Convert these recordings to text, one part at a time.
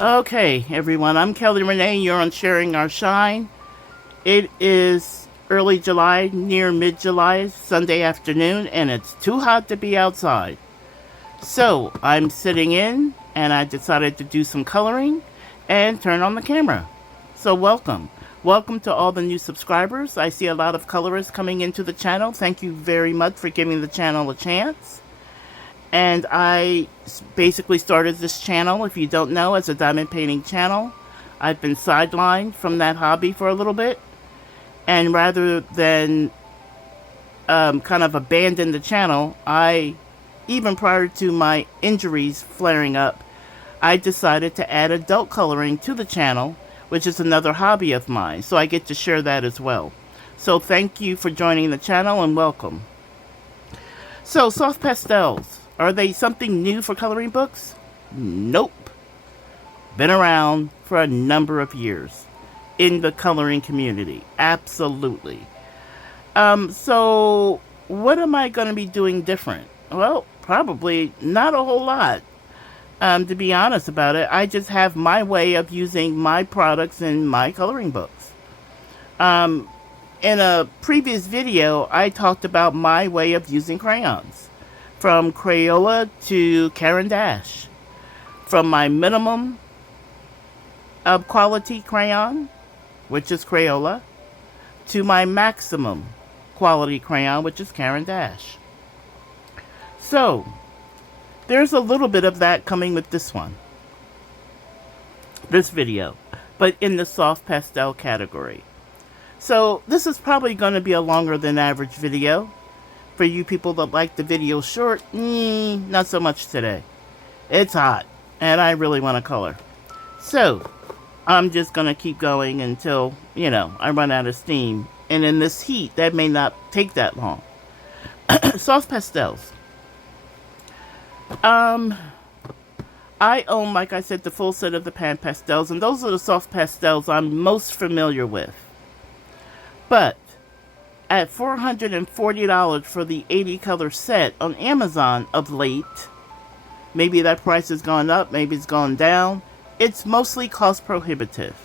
Okay, everyone, I'm Kelly Renee. You're on Sharing Our Shine. It is early July, near mid-July, Sunday afternoon, and it's too hot to be outside. So, I'm sitting in, and I decided to do some coloring and turn on the camera. So, welcome. Welcome to all the new subscribers. I see a lot of colorists coming into the channel. Thank you very much for giving the channel a chance. And I basically started this channel, if you don't know, as a diamond painting channel. I've been sidelined from that hobby for a little bit. And rather than kind of abandon the channel, even prior to my injuries flaring up, I decided to add adult coloring to the channel, which is another hobby of mine. So I get to share that as well. So thank you for joining the channel and welcome. So soft pastels. Are they something new for coloring books? Nope. Been around for a number of years in the coloring community. Absolutely. So what am I going to be doing different? Well, probably not a whole lot. To be honest about it, I just have my way of using my products in my coloring books. In a previous video, I talked about my way of using crayons. From Crayola to Caran d'Ache. From my minimum of quality crayon, which is Crayola, to my maximum quality crayon, which is Caran d'Ache. So, there's a little bit of that coming with this video, but in the soft pastel category. So, this is probably going to be a longer than average video. For you people that like the video short, not so much today. It's hot, and I really want to color. So, I'm just going to keep going until, I run out of steam. And in this heat, that may not take that long. Soft pastels. I own, like I said, the full set of the pan pastels, and those are the soft pastels I'm most familiar with. But at $440 for the 80 color set on Amazon of late, maybe that price has gone up, maybe it's gone down, it's mostly cost prohibitive.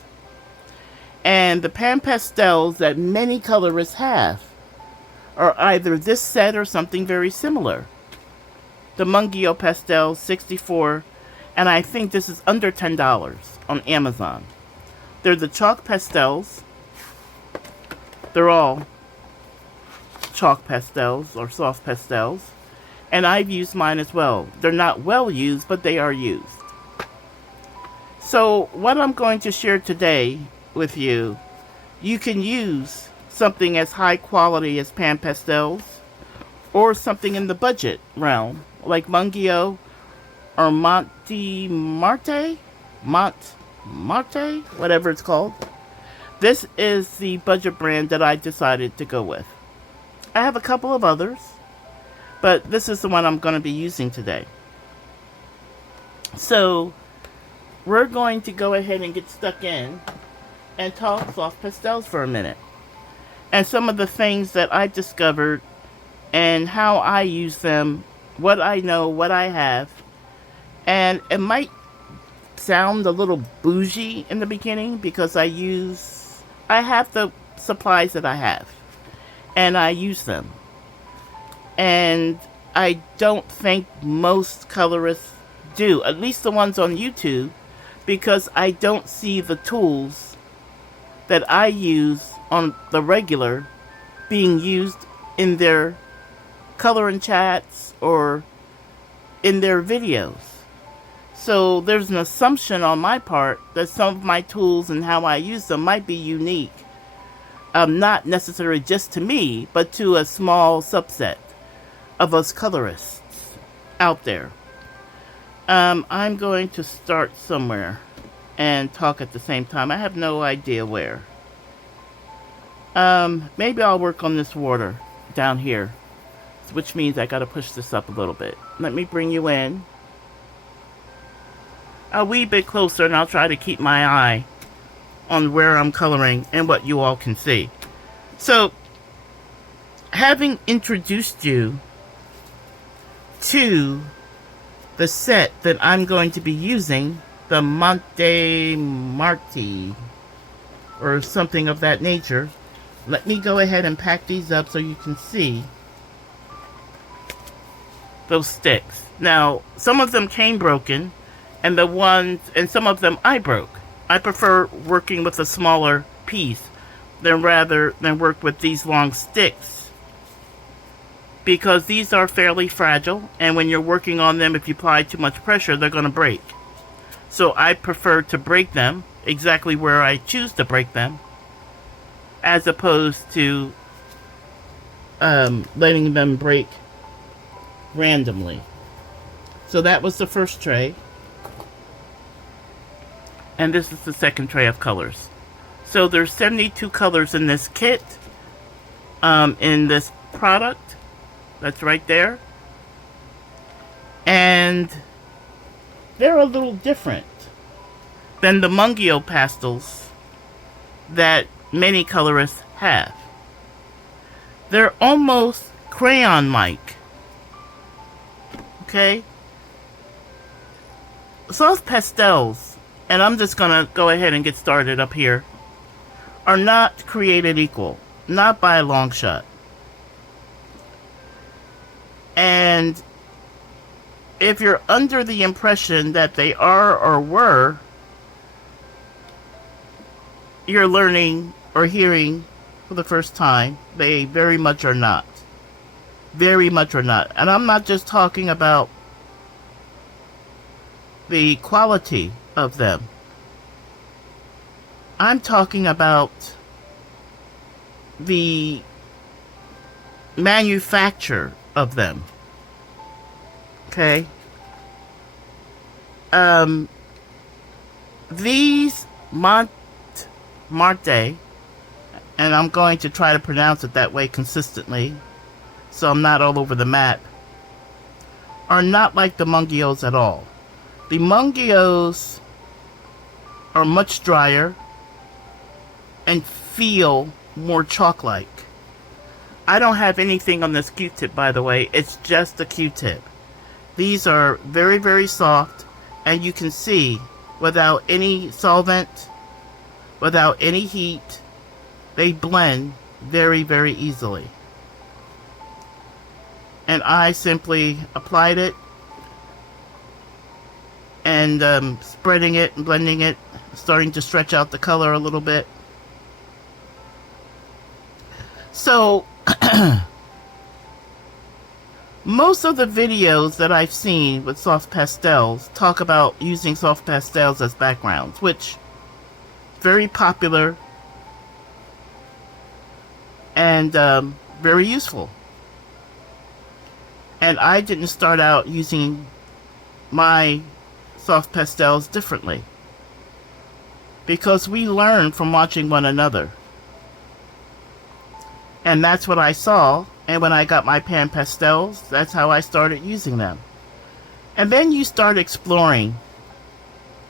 And the pan pastels that many colorists have are either this set or something very similar. The Mungyo Pastels, 64, and I think this is under $10 on Amazon. They're the chalk pastels. They're all chalk pastels or soft pastels, and I've used mine as well. They're not well used, but they are used. So what I'm going to share today with you, you can use something as high quality as pan pastels or something in the budget realm like Mungyo or Marte, whatever it's called. This is the budget brand that I decided to go with. I have a couple of others, but this is the one I'm going to be using today. So, we're going to go ahead and get stuck in and talk soft pastels for a minute. And some of the things that I discovered and how I use them, what I know, what I have. And it might sound a little bougie in the beginning because I have the supplies that I have. And I use them. And I don't think most colorists do, at least the ones on YouTube, because I don't see the tools that I use on the regular being used in their coloring chats or in their videos. So there's an assumption on my part that some of my tools and how I use them might be unique. Not necessarily just to me, but to a small subset of us colorists out there. I'm going to start somewhere and talk at the same time. I have no idea where. Maybe I'll work on this water down here, which means I gotta push this up a little bit. Let me bring you in a wee bit closer, and I'll try to keep my eye on where I'm coloring and what you all can see. So, having introduced you to the set that I'm going to be using the Marte or something of that nature. Let me go ahead and pack these up so you can see those sticks. Now, some of them came broken, and some of them I broke. I prefer working with a smaller piece rather than work with these long sticks, because these are fairly fragile, and when you're working on them, if you apply too much pressure, they're going to break. So I prefer to break them exactly where I choose to break them, as opposed to letting them break randomly. So that was the first tray, and this is the second tray of colors. So there's 72 colors in this kit, in this product. That's right there. And they're a little different than the Mungyo pastels that many colorists have. They're almost crayon-like. Okay? Soft pastels, and I'm just gonna go ahead and get started up here, are not created equal. Not by a long shot. And if you're under the impression that they are or were, you're learning or hearing for the first time, they very much are not. Very much are not. And I'm not just talking about the quality of them. I'm talking about the manufacture of them. Okay? These Marte, and I'm going to try to pronounce it that way consistently, so I'm not all over the map, are not like the Mungyos at all. The Mungyos are much drier and feel more chalk-like. I don't have anything on this Q-tip, by the way. It's just a Q-tip. These are very, very soft, and you can see without any solvent, without any heat, they blend very, very easily. And I simply applied it and spreading it and blending it, starting to stretch out the color a little bit. So, most of the videos that I've seen with soft pastels talk about using soft pastels as backgrounds, which very popular and very useful. And I didn't start out using my soft pastels differently, because we learn from watching one another. And that's what I saw, and when I got my pan pastels, that's how I started using them. And then you start exploring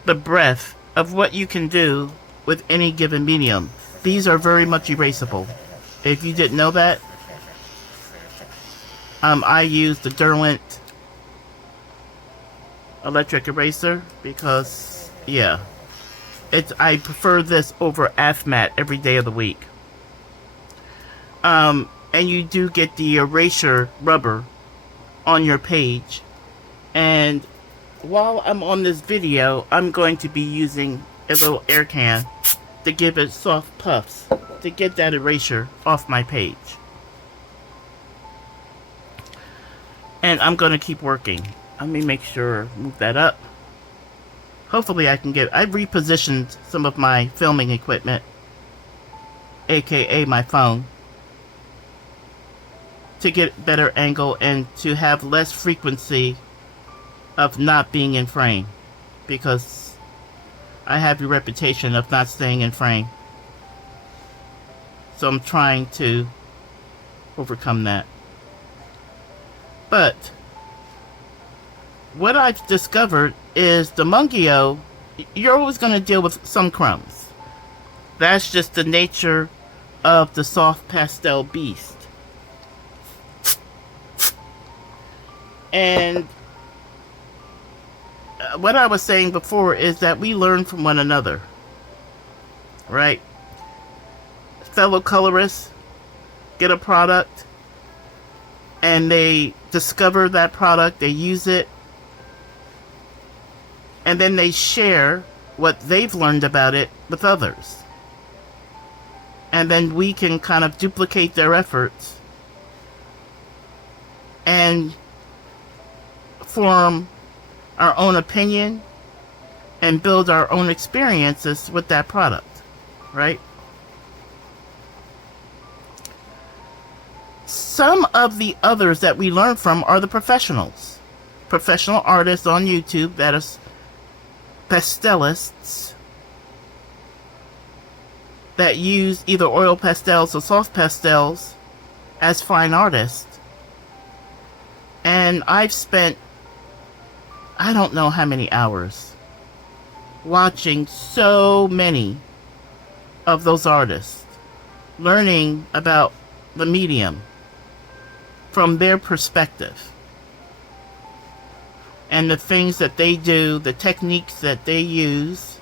the breadth of what you can do with any given medium. These are very much erasable. If you didn't know that, I use the Derwent electric eraser because, yeah, I prefer this over Afmat every day of the week. And you do get the erasure rubber on your page. And while I'm on this video, I'm going to be using a little air can to give it soft puffs to get that erasure off my page. And I'm going to keep working. Let me make sure, move that up. Hopefully I can I've repositioned some of my filming equipment, aka my phone, to get better angle and to have less frequency of not being in frame, because I have a reputation of not staying in frame. So I'm trying to overcome that. But what I've discovered is the Mungyo, you're always going to deal with some crumbs. That's just the nature of the soft pastel beast. And what I was saying before is that we learn from one another, right? Fellow colorists get a product and they discover that product, they use it, and then they share what they've learned about it with others. And then we can kind of duplicate their efforts and form our own opinion and build our own experiences with that product, right? Some of the others that we learn from are the professionals. Professional artists on YouTube, that is pastelists, that use either oil pastels or soft pastels as fine artists. And I've spent, I don't know how many hours watching so many of those artists, learning about the medium from their perspective and the things that they do, the techniques that they use,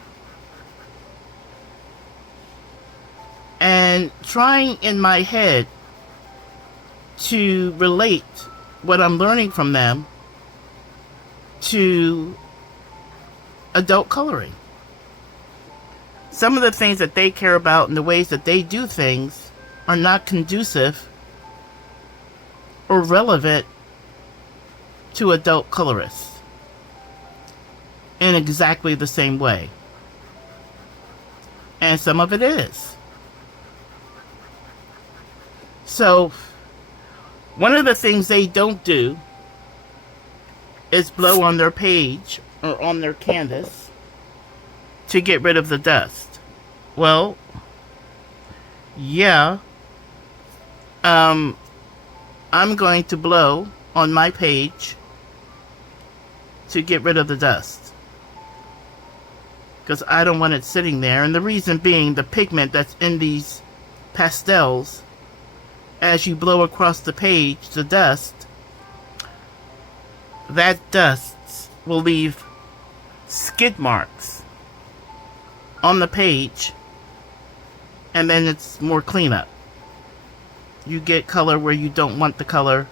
and trying in my head to relate what I'm learning from them to adult coloring. Some of the things that they care about and the ways that they do things are not conducive or relevant to adult colorists in exactly the same way. And some of it is. So, one of the things they don't do is blow on their page or on their canvas to get rid of the dust. Well, yeah, I'm going to blow on my page to get rid of the dust, because I don't want it sitting there. And the reason being, the pigment that's in these pastels, as you blow across the page, the dust, that dust will leave skid marks on the page, and then it's more cleanup. You get color where you don't want the color.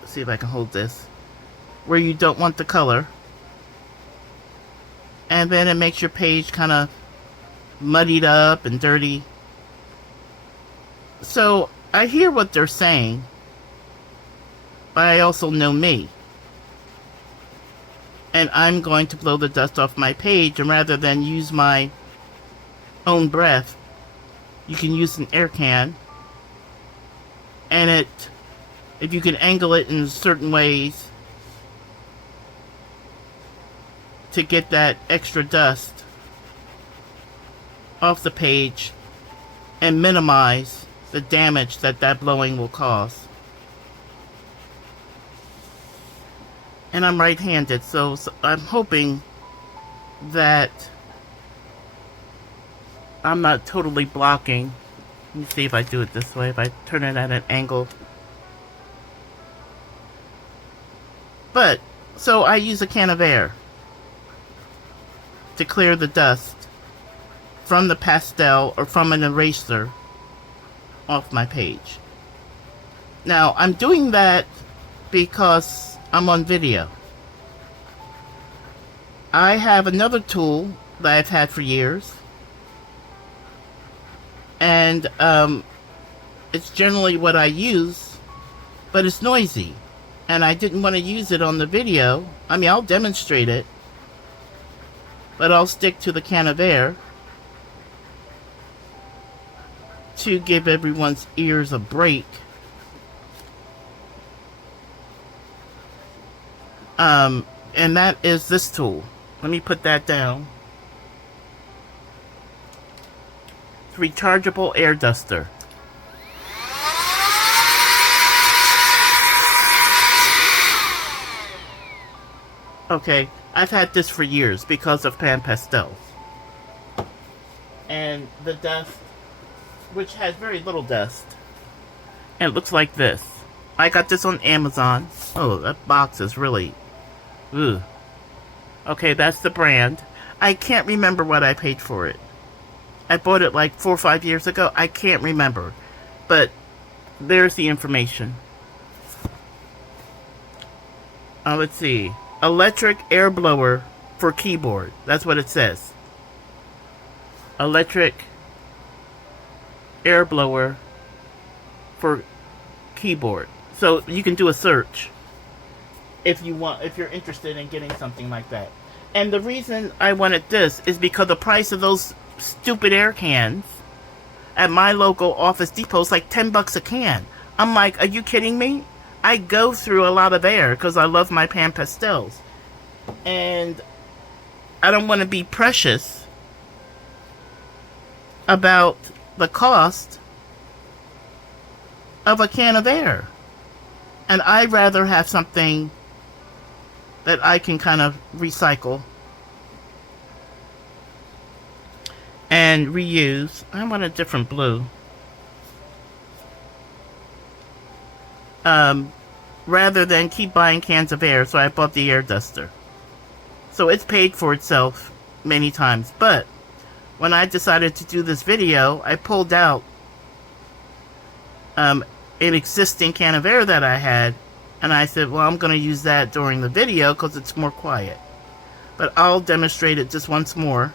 Let's see if I can hold this. Where you don't want the color. And then it makes your page kind of muddied up and dirty. So I hear what they're saying, but I also know me. And I'm going to blow the dust off my page, and rather than use my own breath, you can use an air can. And it, if you can angle it in certain ways to get that extra dust off the page and minimize the damage that that blowing will cause. And I'm right-handed, so I'm hoping that I'm not totally blocking. Let me see if I do it this way, if I turn it at an angle. But, so I use a can of air to clear the dust from the pastel or from an eraser off my page. Now, I'm doing that because I'm on video. I have another tool that I've had for years, and it's generally what I use, but it's noisy, and I didn't want to use it on the video. I mean, I'll demonstrate it, but I'll stick to the can of air to give everyone's ears a break. And that is this tool. Let me put that down. It's a rechargeable air duster. Okay, I've had this for years because of pan pastels. And the dust, which has very little dust, and it looks like this. I got this on Amazon. Oh, that box is really Ugh. Okay, that's the brand. I can't remember what I paid for it. I bought it like 4 or 5 years ago. I can't remember. But there's the information. Let's see. Electric air blower for keyboard. That's what it says. Electric air blower for keyboard. So you can do a search if you're interested in getting something like that. And the reason I wanted this is because the price of those stupid air cans at my local Office Depot is like $10 a can. I'm like, are you kidding me? I go through a lot of air because I love my pan pastels. And I don't want to be precious about the cost of a can of air. And I'd rather have something that I can kind of recycle and reuse. I want a different blue. Rather than keep buying cans of air, so I bought the air duster. So it's paid for itself many times. But when I decided to do this video, I pulled out an existing can of air that I had, and I said, well, I'm going to use that during the video because it's more quiet. But I'll demonstrate it just once more.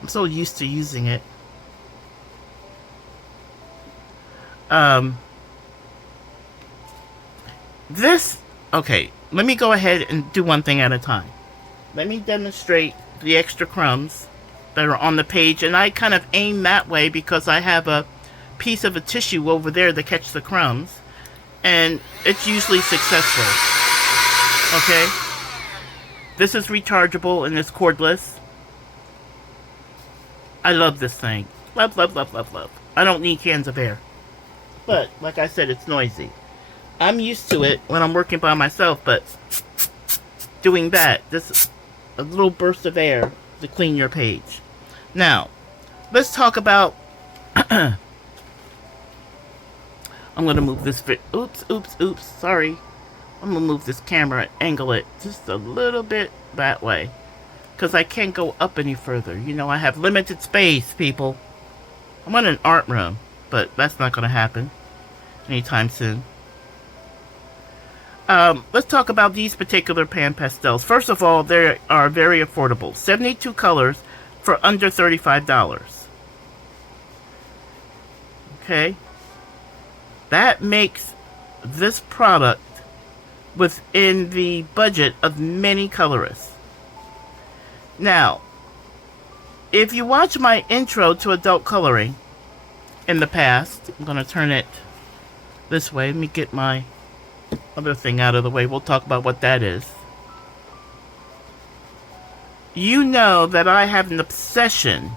I'm so used to using it. Okay, let me go ahead and do one thing at a time. Let me demonstrate the extra crumbs that are on the page, and I kind of aim that way because I have a piece of a tissue over there to catch the crumbs, and it's usually successful. Okay? This is rechargeable and it's cordless. I love this thing. Love, love, love, love, love. I don't need cans of air. But, like I said, it's noisy. I'm used to it when I'm working by myself, but doing that, just a little burst of air to clean your page. Now, let's talk about... I'm going to move this... Oops, sorry. I'm going to move this camera, angle it just a little bit that way. Because I can't go up any further. You know, I have limited space, people. I'm in an art room, but that's not going to happen anytime soon. Let's talk about these particular pan pastels. First of all, they are very affordable. 72 colors for under $35. Okay? That makes this product within the budget of many colorists. Now, if you watch my intro to adult coloring in the past, I'm going to turn it this way. Let me get my other thing out of the way. We'll talk about what that is. You know that I have an obsession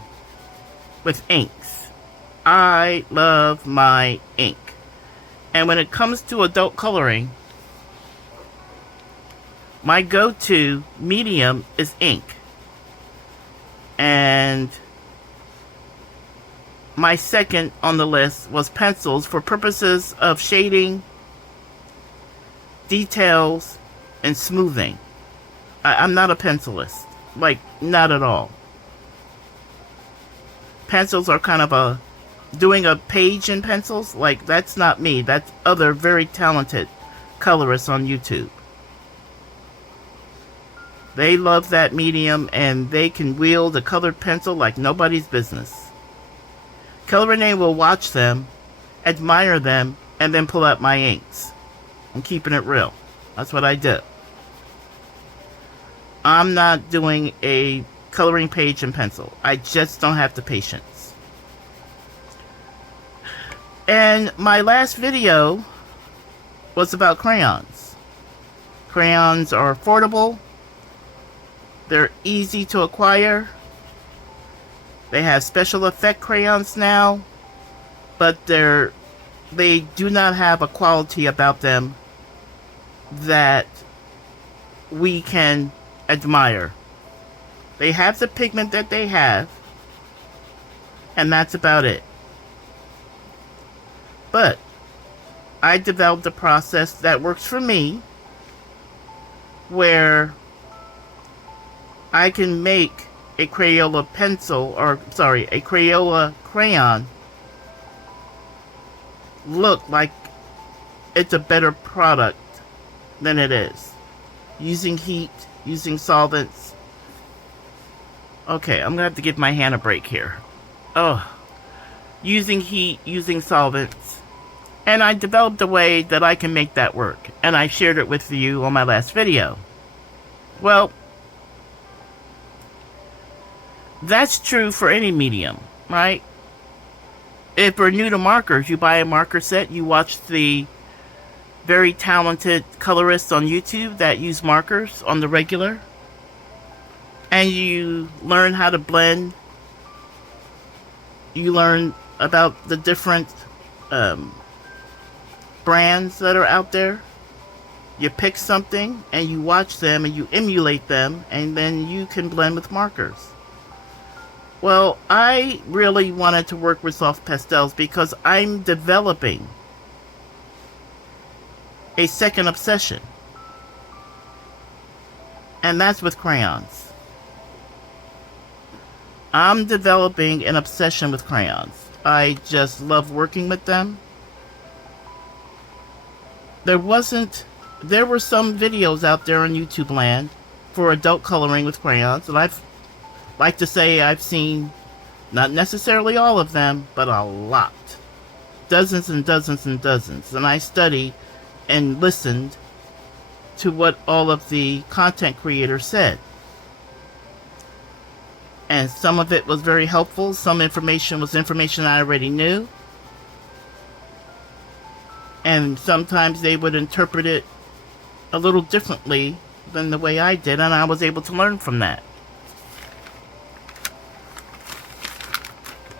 with inks. I love my ink. And when it comes to adult coloring, my go-to medium is ink. And my second on the list was pencils for purposes of shading, details, and smoothing. I'm not a pencilist. Like, not at all. Pencils are kind of doing a page in pencils, like, that's not me. That's other very talented colorists on YouTube. They love that medium, and they can wield a colored pencil like nobody's business. Color Renee will watch them, admire them, and then pull out my inks. I'm keeping it real. That's what I do. I'm not doing a coloring page in pencil. I just don't have the patience. And my last video was about crayons. Crayons are affordable. They're easy to acquire. They have special effect crayons now, but they do not have a quality about them that we can admire. They have the pigment that they have, and that's about it. But I developed a process that works for me where I can make a Crayola pencil, or sorry, a Crayola crayon look like it's a better product than it is. Using heat, using solvents. Okay, I'm gonna have to give my hand a break here. Oh, using heat, using solvents. And I developed a way that I can make that work. And I shared it with you on my last video. Well, that's true for any medium, right? If you're new to markers, you buy a marker set, you watch the very talented colorists on YouTube that use markers on the regular, and you learn how to blend. You learn about the different brands that are out there. You pick something and you watch them and you emulate them, and then you can blend with markers. Well, I really wanted to work with soft pastels because I'm developing a second obsession, and that's with crayons. I'm developing an obsession with crayons. I just love working with them. There were some videos out there on YouTube land for adult coloring with crayons, and I've like to say I've seen not necessarily all of them, but a lot. Dozens and dozens and dozens. And I studied and listened to what all of the content creators said. And some of it was very helpful. Some information was information I already knew. And sometimes they would interpret it a little differently than the way I did, and I was able to learn from that.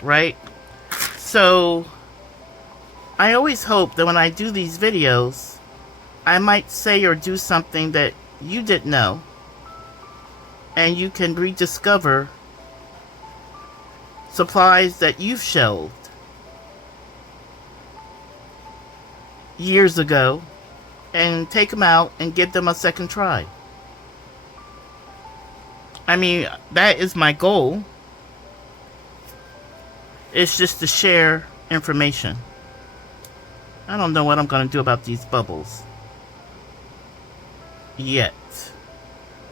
Right? So, I always hope that when I do these videos, I might say or do something that you didn't know, and you can rediscover supplies that you've shelved years ago, and take them out and give them a second try. I mean, that is my goal. It's just to share information. I don't know what I'm going to do about these bubbles yet.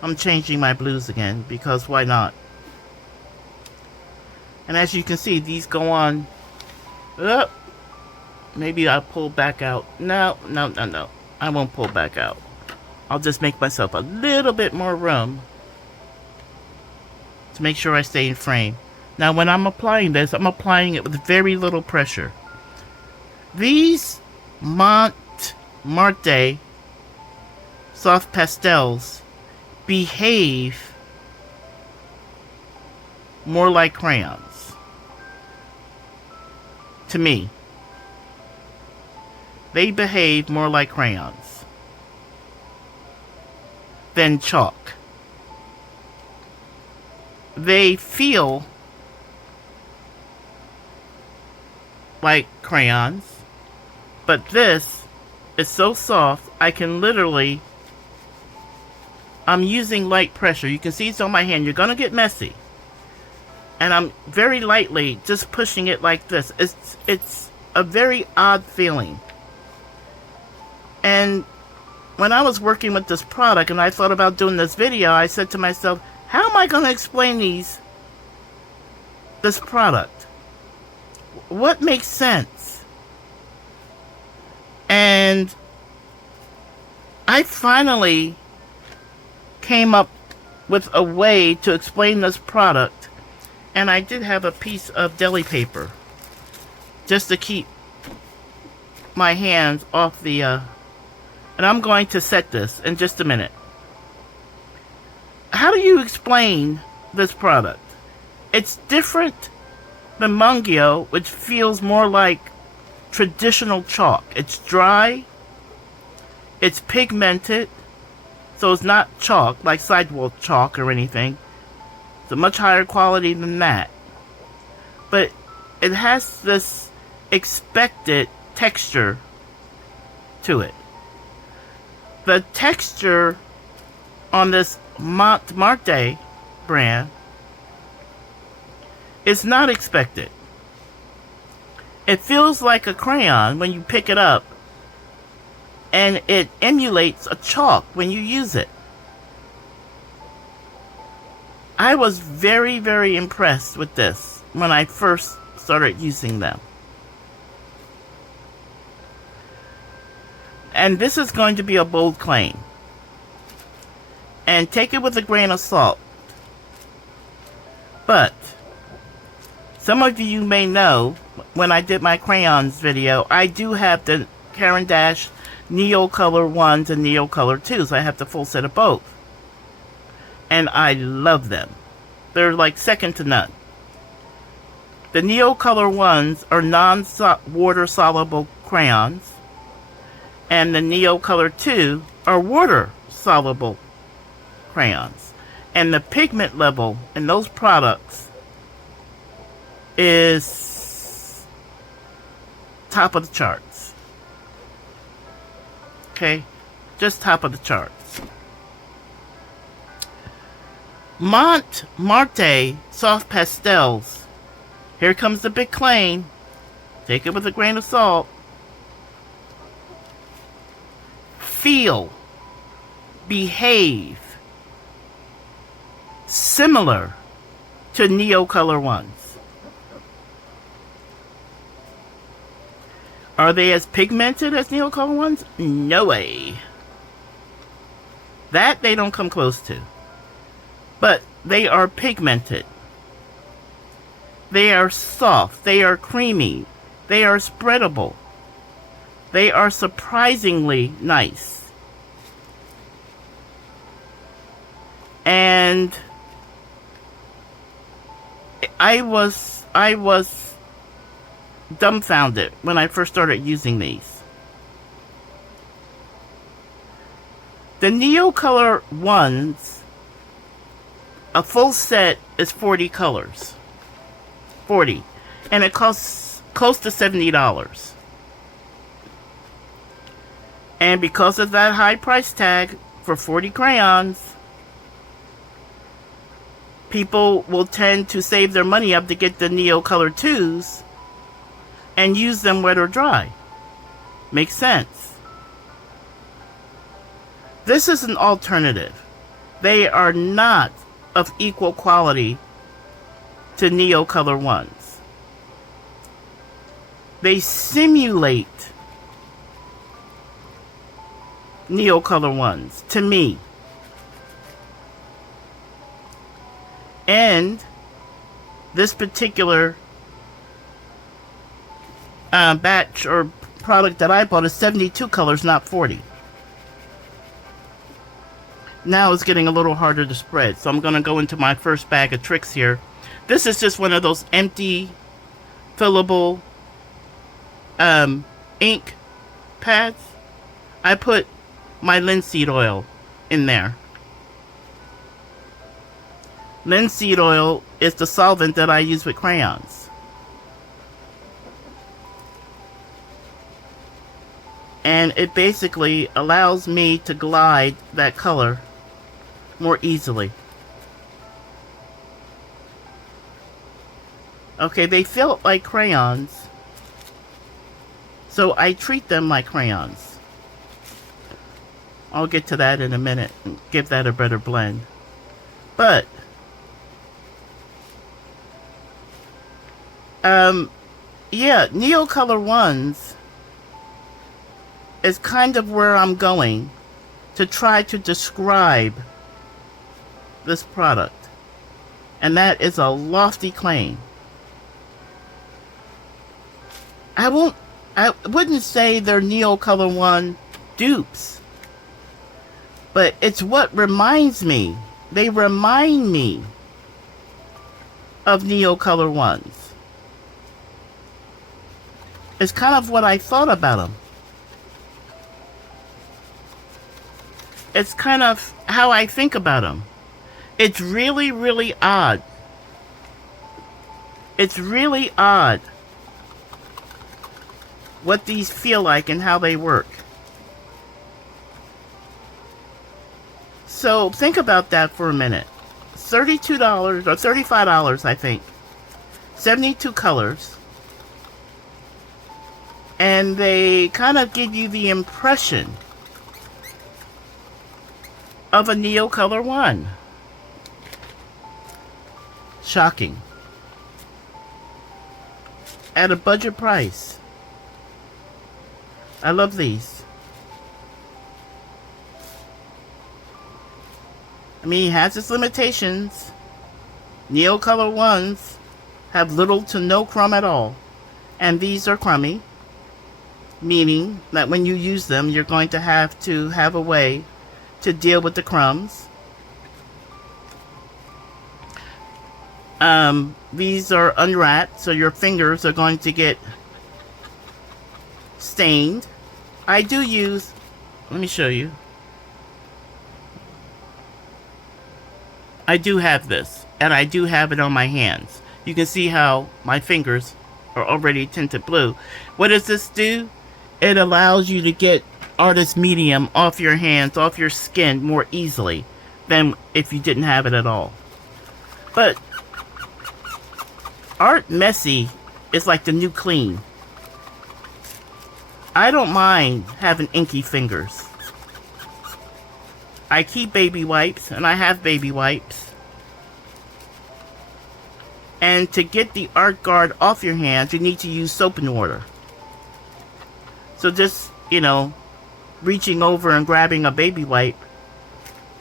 I'm changing my blues again because why not? And as you can see, these go on. Maybe I'll pull back out. No. I won't pull back out. I'll just make myself a little bit more room to make sure I stay in frame. Now, when I'm applying this, I'm applying it with very little pressure. These Marte soft pastels behave more like crayons. To me. They behave more like crayons than chalk. They feel like crayons, but this is so soft I can literally, I'm using light pressure. You can see it's on my hand. You're gonna get messy, and I'm very lightly just pushing it like this. It's a very odd feeling. And when I was working with this product and I thought about doing this video, I said to myself, how am I going to explain this product? What makes sense? And I finally came up with a way to explain this product, and I did have a piece of deli paper just to keep my hands off the and I'm going to set this in just a minute. How do you explain this product? It's different than Mungyo, which feels more like traditional chalk. It's dry, it's pigmented, so it's not chalk, like sidewalk chalk or anything. It's a much higher quality than that. But it has this expected texture to it. The texture on this Marte brand is not expected. It feels like a crayon when you pick it up, and it emulates a chalk when you use it. I was very, very impressed with this when I first started using them. And this is going to be a bold claim. And take it with a grain of salt. But some of you may know, when I did my crayons video, I do have the Caran d'Ache Neo Color 1s and Neo Color 2s. I have the full set of both. And I love them. They're like second to none. The Neo Color 1s are non-water soluble crayons. And the Neo Color 2 are water soluble crayons. And the pigment level in those products is top of the charts. Okay? Just top of the charts. Marte Soft Pastels. Here comes the big claim. Take it with a grain of salt. Feel, behave similar to Neo Color 1s. Are they as pigmented as Neo Color 1s? No way. That they don't come close to. But they are pigmented. They are soft. They are creamy. They are spreadable. They are surprisingly nice. And I was dumbfounded when I first started using these. The Neo Color 1s, a full set is 40 colors. 40. And it costs close to $70. And because of that high price tag for 40 crayons, people will tend to save their money up to get the Neo Color 2s and use them wet or dry. Makes sense. This is an alternative. They are not of equal quality to Neo Color 1s. They simulate Neo Color 1s to me. And this particular batch or product that I bought is 72 colors, not 40. Now it's getting a little harder to spread, so I'm going to go into my first bag of tricks here. This is just one of those empty, fillable ink pads. I put my linseed oil in there. Linseed oil is the solvent that I use with crayons. And it basically allows me to glide that color more easily. Okay, they feel like crayons, so I treat them like crayons. I'll get to that in a minute and give that a better blend. But yeah, Neo Color 1s is kind of where I'm going to try to describe this product. And that is a lofty claim. I wouldn't say they're Neo Color 1 dupes. But it's what reminds me. They remind me of Neo Color 1s. It's kind of what I thought about them. It's kind of how I think about them. It's really, really odd. It's really odd what these feel like and how they work. So think about that for a minute. $32 or $35, I think. 72 colors. And they kind of give you the impression of a Neo Color 1. Shocking. At a budget price. I love these. I mean, it has its limitations. Neo Color 1s have little to no crumb at all. And these are crummy. Meaning that when you use them, you're going to have a way to deal with the crumbs. These are unwrapped, so your fingers are going to get stained. I do use, let me show you. I do have this, and I do have it on my hands. You can see how my fingers are already tinted blue. What does this do? It allows you to get artist medium off your hands, off your skin more easily than if you didn't have it at all. But art messy is like the new clean. I don't mind having inky fingers. I keep baby wipes, and I have baby wipes. And to get the Artguard off your hands, you need to use soap and water. So just, reaching over and grabbing a baby wipe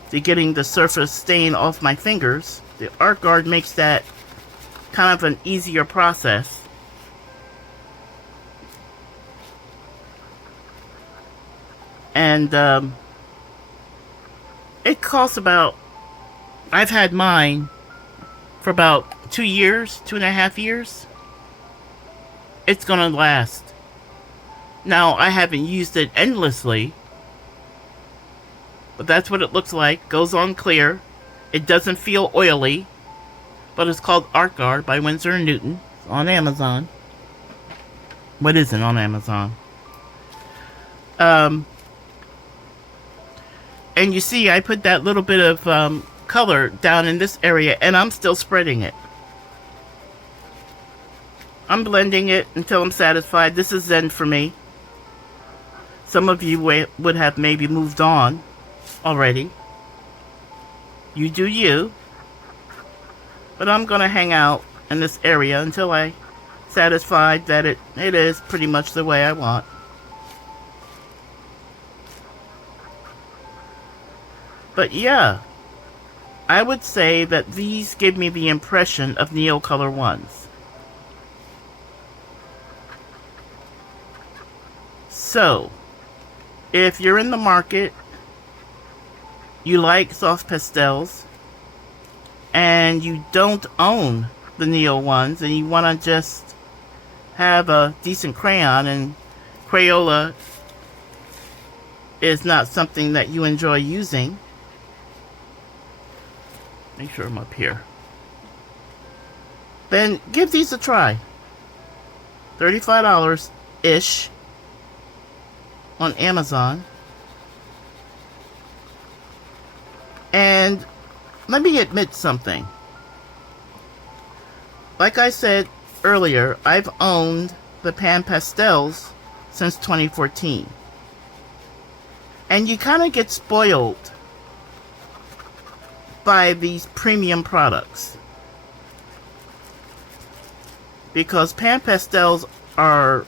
to getting the surface stain off my fingers, the Artguard makes that kind of an easier process. And it costs about, I've had mine for about 2 years, 2.5 years. It's gonna last. Now, I haven't used it endlessly, but that's what it looks like. Goes on clear. It doesn't feel oily, but it's called Artguard by Winsor & Newton. It's on Amazon. What isn't on Amazon? And you see, I put that little bit of color down in this area, and I'm still spreading it. I'm blending it until I'm satisfied. This is Zen for me. Some of you would have maybe moved on already. You do you. But I'm going to hang out in this area until I'm satisfied that it is pretty much the way I want. But yeah, I would say that these give me the impression of Neo Color 1s. So, if you're in the market, you like soft pastels, and you don't own the Neo 1s, and you want to just have a decent crayon, and Crayola is not something that you enjoy using, make sure I'm up here, then give these a try. $35-ish on Amazon. And let me admit something. Like I said earlier, I've owned the Pastels since 2014. And you kind of get spoiled by these premium products. Because Pastels are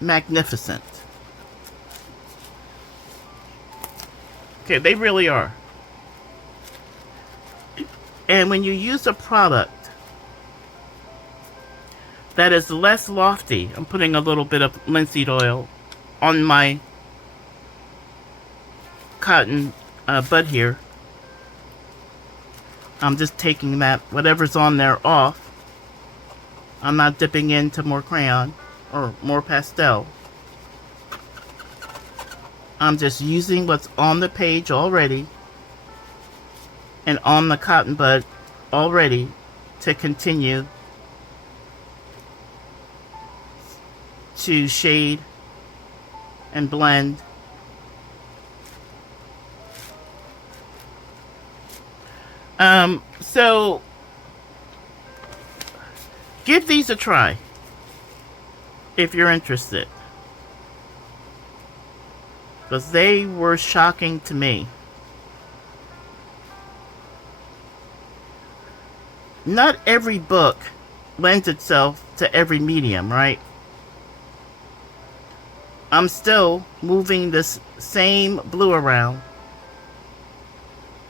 magnificent. Okay, they really are. And when you use a product that is less lofty, I'm putting a little bit of linseed oil on my cotton bud here. I'm just taking that, whatever's on there, off. I'm not dipping into more crayon or more pastel. I'm just using what's on the page already and on the cotton bud already to continue to shade and blend So give these a try if you're interested, because they were shocking to me. Not every book lends itself to every medium, right? I'm still moving this same blue around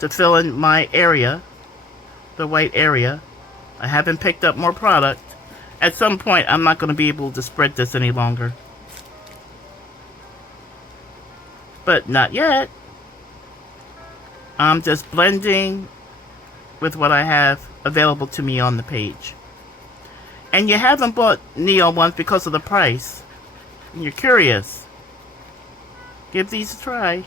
to fill in my area, the white area. I haven't picked up more product. At some point, I'm not going to be able to spread this any longer. But not yet. I'm just blending with what I have available to me on the page. And you haven't bought Neo ones because of the price, and you're curious, give these a try.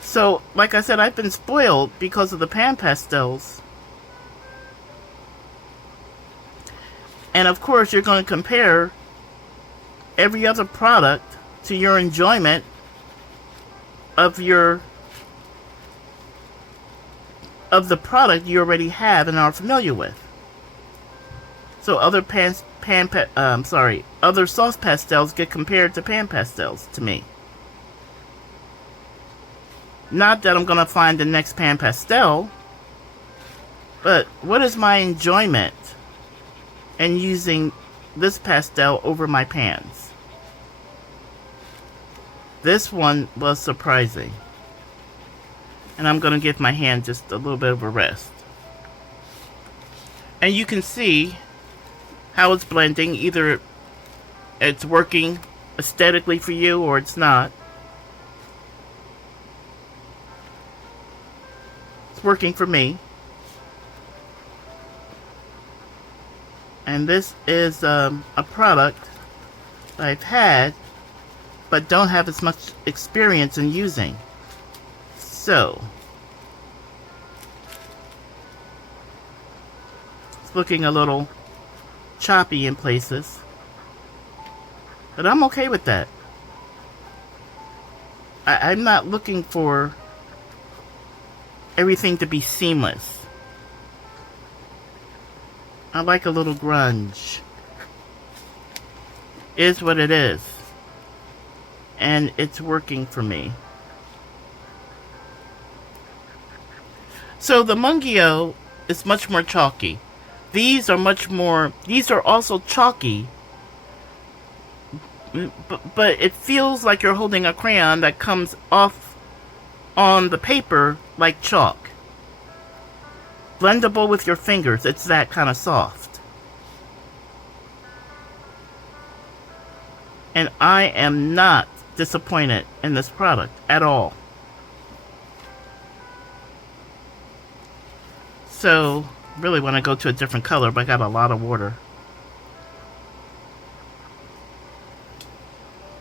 So, like I said, I've been spoiled because of the pan pastels. And of course, you're going to compare every other product to your enjoyment of the product you already have and are familiar with. So other other soft pastels get compared to pan pastels to me. Not that I'm gonna find the next pan pastel, but what is my enjoyment in using this pastel over my pans? This one was surprising. And I'm gonna give my hand just a little bit of a rest. And you can see how it's blending. Either it's working aesthetically for you or it's not. It's working for me. And this is a product I've had but don't have as much experience in using. So it's looking a little choppy in places, but I'm okay with that. I'm not looking for everything to be seamless. I like a little grunge. Is what it is. And it's working for me. So the Mungyo is much more chalky. These are also chalky. But it feels like you're holding a crayon that comes off on the paper like chalk. Blendable with your fingers. It's that kind of soft. And I am not disappointed in this product at all. So, really want to go to a different color, but I got a lot of water.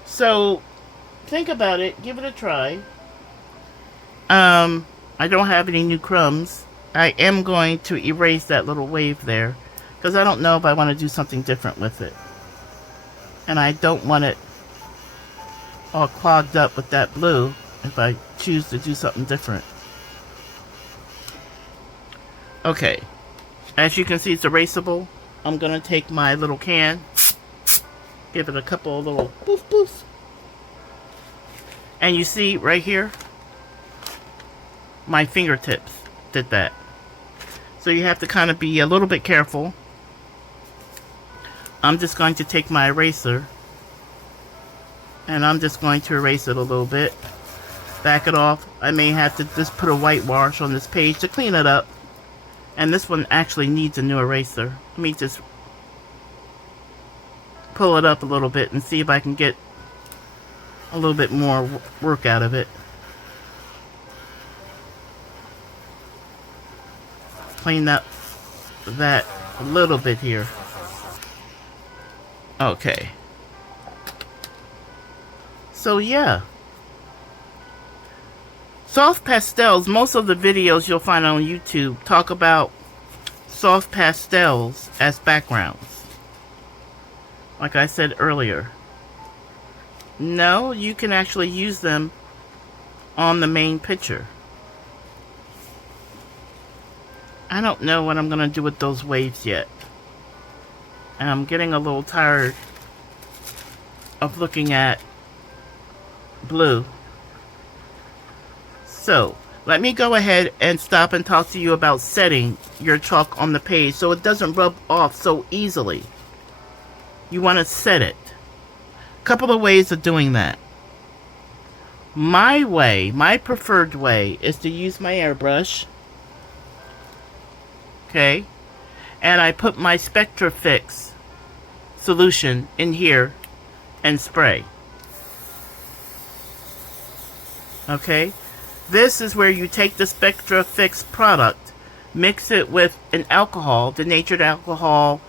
So, think about it. Give it a try. I don't have any new crumbs. I am going to erase that little wave there, because I don't know if I want to do something different with it. And I don't want it all clogged up with that blue if I choose to do something different. Okay, as you can see, it's erasable. I'm gonna take my little can, give it a couple of little poof poofs, and you see right here, my fingertips did that. So you have to kind of be a little bit careful. I'm just going to take my eraser and I'm just going to erase it a little bit, back it off. I may have to just put a whitewash on this page to clean it up. And this one actually needs a new eraser. Let me just pull it up a little bit and see if I can get a little bit more work out of it. Clean up that a little bit here. Okay. So yeah. Soft pastels, most of the videos you'll find on YouTube talk about soft pastels as backgrounds. Like I said earlier. No, you can actually use them on the main picture. I don't know what I'm going to do with those waves yet. And I'm getting a little tired of looking at blue. So, let me go ahead and stop and talk to you about setting your chalk on the page so it doesn't rub off so easily. You want to set it. Couple of ways of doing that. My way, my preferred way, is to use my airbrush. Okay? And I put my Spectra Fix solution in here and spray. Okay? This is where you take the Spectra Fix product, mix it with an alcohol, denatured alcohol,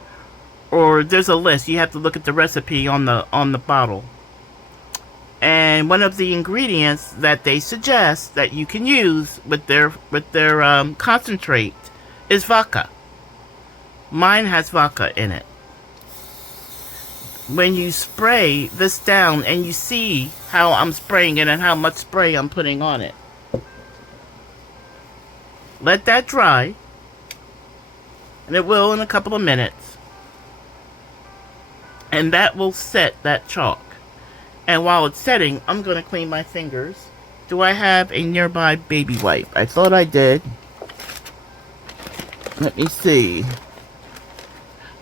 or there's a list. You have to look at the recipe on the bottle. And one of the ingredients that they suggest that you can use with their concentrate is vodka. Mine has vodka in it. When you spray this down and you see how I'm spraying it and how much spray I'm putting on it, let that dry, and it will in a couple of minutes, and that will set that chalk. And while it's setting, I'm going to clean my fingers. Do I have a nearby baby wipe? I thought I did. Let me see.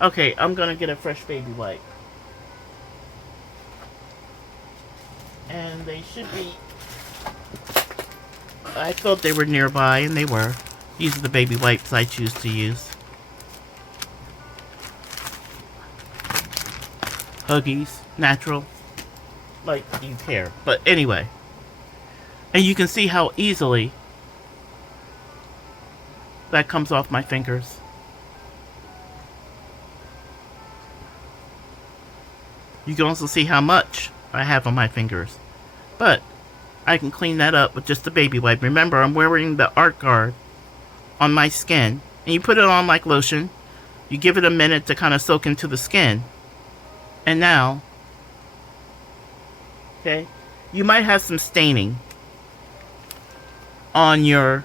Okay, I'm going to get a fresh baby wipe. And they should be... I thought they were nearby, and they were. These are the baby wipes I choose to use. Huggies, natural. Like you care. But anyway. And you can see how easily that comes off my fingers. You can also see how much I have on my fingers. But I can clean that up with just a baby wipe. Remember, I'm wearing the Artguard on my skin. And you put it on like lotion. You give it a minute to kind of soak into the skin. And now, okay, you might have some staining on your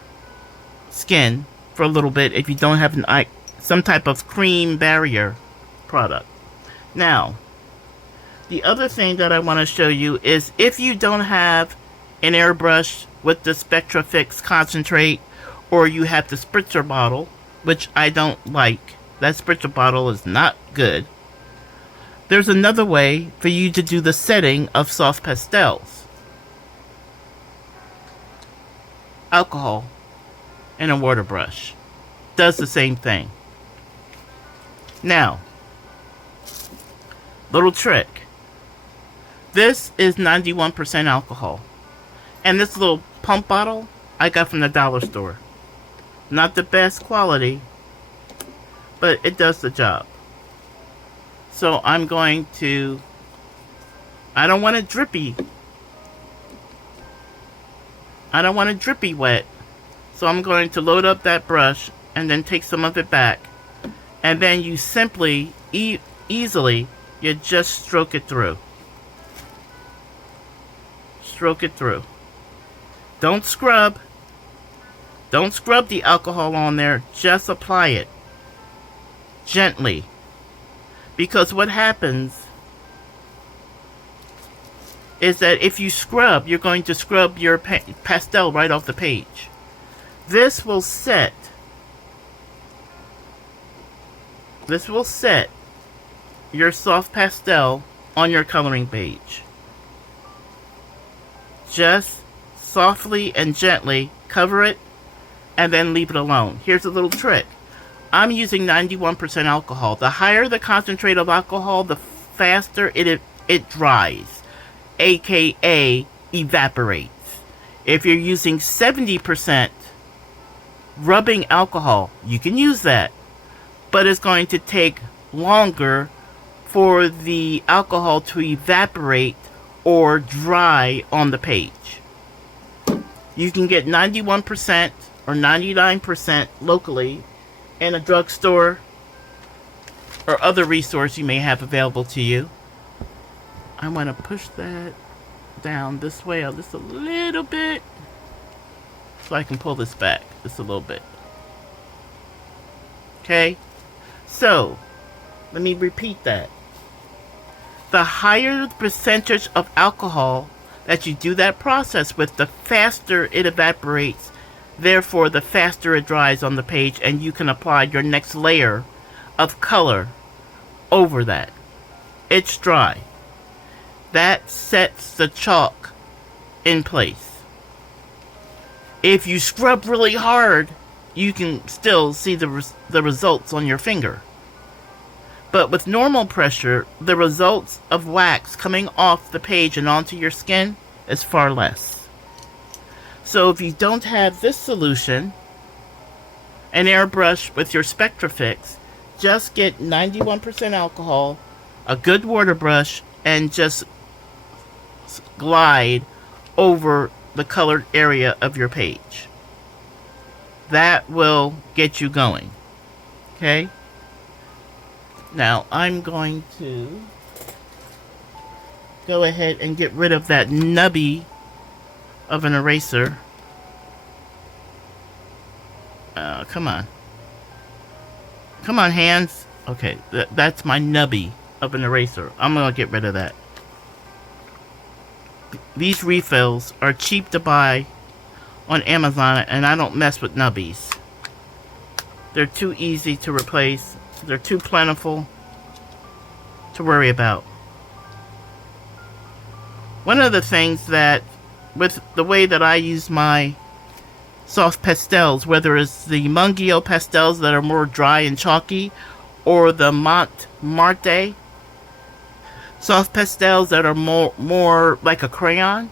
skin for a little bit if you don't have some type of cream barrier product. Now, the other thing that I want to show you is if you don't have an airbrush with the Spectra Fix concentrate, or you have the spritzer bottle, which I don't like. That spritzer bottle is not good. There's another way for you to do the setting of soft pastels. Alcohol and a water brush does the same thing. Now, little trick. This is 91% alcohol. And this little pump bottle I got from the dollar store. Not the best quality, but it does the job. So I'm going to... I don't want it drippy. I don't want it drippy wet. So I'm going to load up that brush and then take some of it back. And then you simply, easily, you just stroke it through. Stroke it through. Don't scrub. Don't scrub the alcohol on there. Just apply it. Gently. Because what happens is that if you scrub, you're going to scrub your pastel right off the page. This will set. This will set your soft pastel on your coloring page. Just softly and gently cover it and then leave it alone. Here's a little trick. I'm using 91% alcohol. The higher the concentrate of alcohol, the faster it dries, aka evaporates. If you're using 70% rubbing alcohol, you can use that, but it's going to take longer for the alcohol to evaporate or dry on the page. You can get 91% or 99% locally in a drugstore or other resource you may have available to you. I want to push that down this way just a little bit so I can pull this back just a little bit. Okay, so let me repeat that. The higher the percentage of alcohol that you do that process with, the faster it evaporates. Therefore, the faster it dries on the page, and you can apply your next layer of color over that. It's dry. That sets the chalk in place. If you scrub really hard, you can still see the results on your finger. But with normal pressure, the results of wax coming off the page and onto your skin is far less. So if you don't have this solution, an airbrush with your Spectrafix, just get 91% alcohol, a good water brush, and just glide over the colored area of your page. That will get you going. Okay? Now, I'm going to go ahead and get rid of that nubby of an eraser. Come on. Come on, hands. Okay, that's my nubby of an eraser. I'm going to get rid of that. These refills are cheap to buy on Amazon, and I don't mess with nubbies. They're too easy to replace. They're too plentiful to worry about. One of the things that, with the way that I use my soft pastels, whether it's the Mungyo pastels that are more dry and chalky, or the Marte soft pastels that are more like a crayon,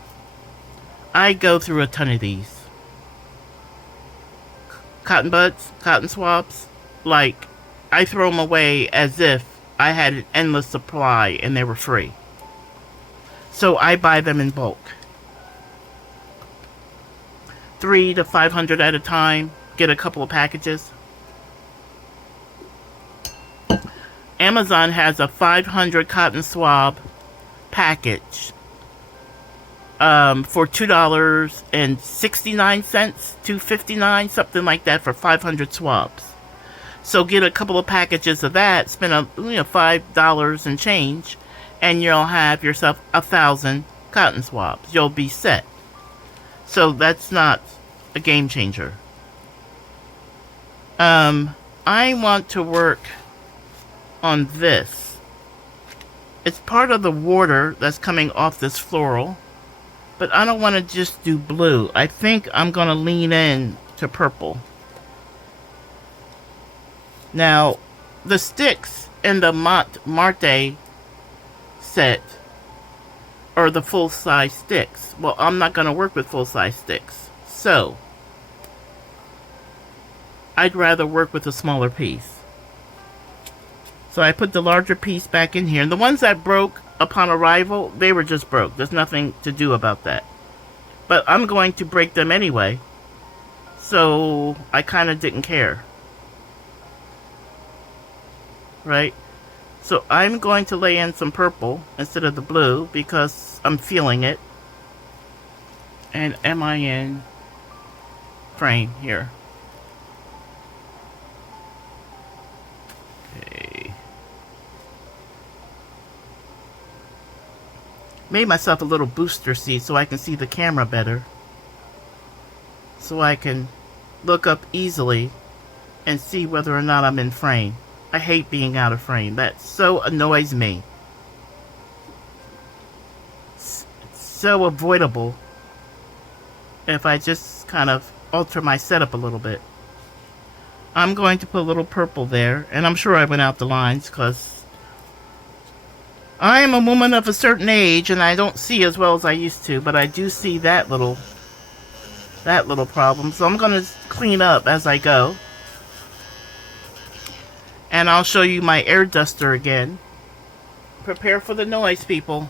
I go through a ton of these. Cotton buds, cotton swabs, like, I throw them away as if I had an endless supply and they were free. So I buy them in bulk. 300 to 500 at a time. Get a couple of packages. Amazon has a 500 cotton swab package for $2.69, $2.59, something like that, for 500 swabs. So get a couple of packages of that, spend $5 and change, and you'll have yourself 1,000 cotton swabs. You'll be set. So that's not a game changer. I want to work on this. It's part of the water that's coming off this floral, but I don't want to just do blue. I think I'm going to lean in to purple. Now, the sticks in the Marte set are the full-size sticks. Well, I'm not going to work with full-size sticks. So, I'd rather work with a smaller piece. So I put the larger piece back in here. And the ones that broke upon arrival, they were just broke. There's nothing to do about that. But I'm going to break them anyway. So, I kind of didn't care. Right? So I'm going to lay in some purple instead of the blue because I'm feeling it. And am I in frame here? Okay. Made myself a little booster seat so I can see the camera better. So I can look up easily and see whether or not I'm in frame. I hate being out of frame. That so annoys me. It's so avoidable if I just kind of alter my setup a little bit. I'm going to put a little purple there, and I'm sure I went out the lines because I am a woman of a certain age and I don't see as well as I used to, but I do see that little problem. So I'm going to clean up as I go. And I'll show you my air duster again. Prepare for the noise, people.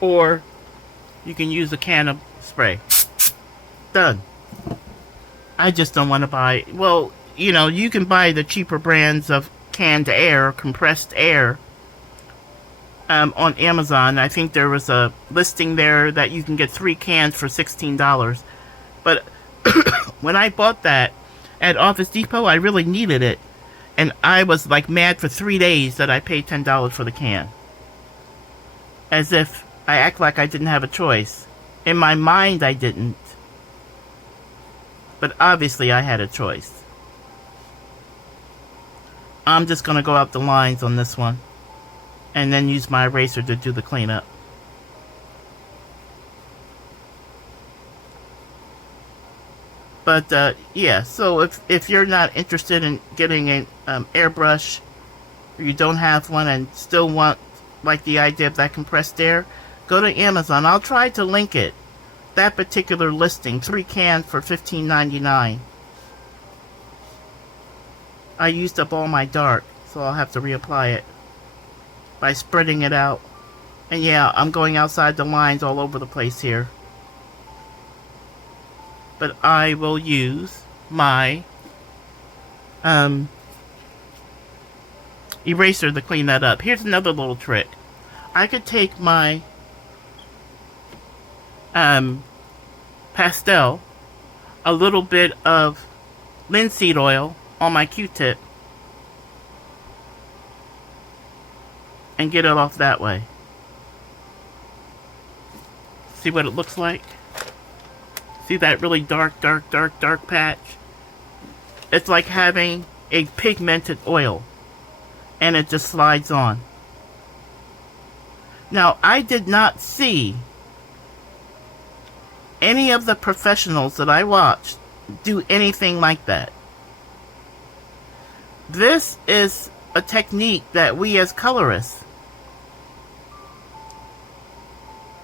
Or you can use a can of spray. Done. I just don't want to buy... Well, you know, you can buy the cheaper brands of canned air, compressed air, on Amazon. I think there was a listing there that you can get 3 cans for $16. But when I bought that at Office Depot, I really needed it. And I was like mad for 3 days that I paid $10 for the can. As if I act like I didn't have a choice. In my mind, I didn't. But obviously, I had a choice. I'm just going to go out the lines on this one. And then use my eraser to do the cleanup. But, yeah, so if you're not interested in getting an airbrush, or you don't have one and still want, like, the idea of that compressed air, go to Amazon. I'll try to link it. That particular listing, 3 cans for $15.99. I used up all my dark, so I'll have to reapply it by spreading it out. And yeah, I'm going outside the lines all over the place here. But I will use my eraser to clean that up. Here's another little trick. I could take my pastel, a little bit of linseed oil on my Q-tip, and get it off that way. See what it looks like? See that really dark patch? It's like having a pigmented oil, and it just slides on. Now, I did not see any of the professionals that I watched do anything like that. This is a technique that we as colorists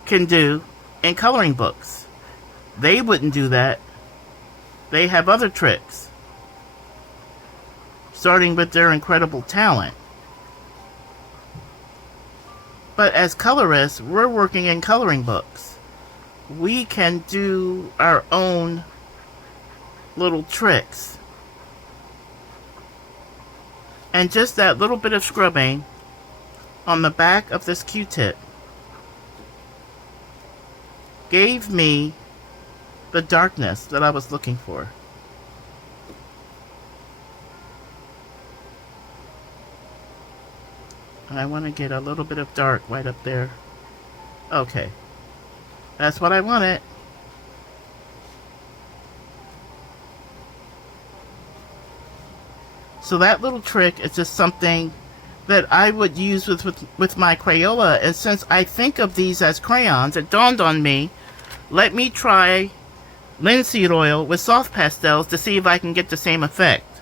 can do in coloring books. They wouldn't do that. They have other tricks, starting with their incredible talent. But as colorists, we're working in coloring books. We can do our own little tricks. And just that little bit of scrubbing on the back of this Q-tip gave me the darkness that I was looking for. And I want to get a little bit of dark right up there. Okay. That's what I wanted. So that little trick is just something that I would use with my Crayola. And since I think of these as crayons, it dawned on me, let me try linseed oil with soft pastels to see if I can get the same effect.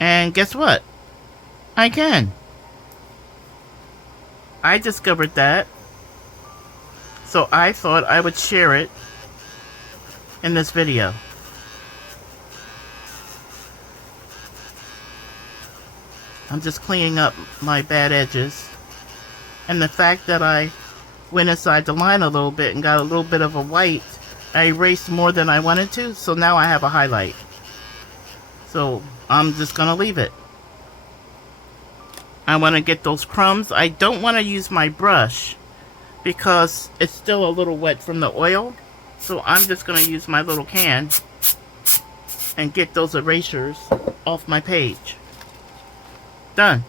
And guess what? I can. I discovered that. So I thought I would share it in this video. I'm just cleaning up my bad edges. And the fact that I went inside the line a little bit and got a little bit of a white, I erased more than I wanted to, so now I have a highlight. So I'm just going to leave it. I want to get those crumbs. I don't want to use my brush because it's still a little wet from the oil. So I'm just going to use my little can and get those erasures off my page. Done.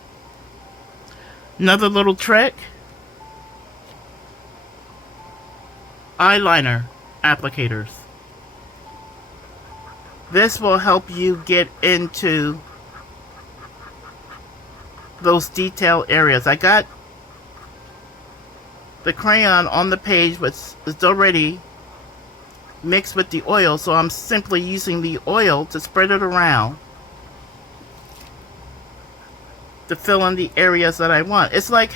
Another little trick. Eyeliner applicators. This will help you get into those detail areas. I got the crayon on the page, which is already mixed with the oil, so I'm simply using the oil to spread it around to fill in the areas that I want. It's like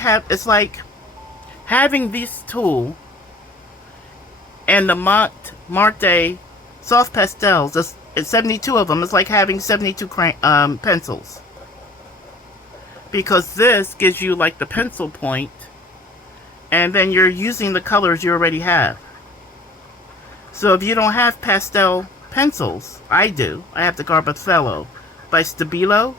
having this tool and the Marte soft pastels. It's 72 of them. It's like having 72 pencils. Because this gives you like the pencil point, and then you're using the colors you already have. So if you don't have pastel pencils. I do. I have the Garbathello by Stabilo.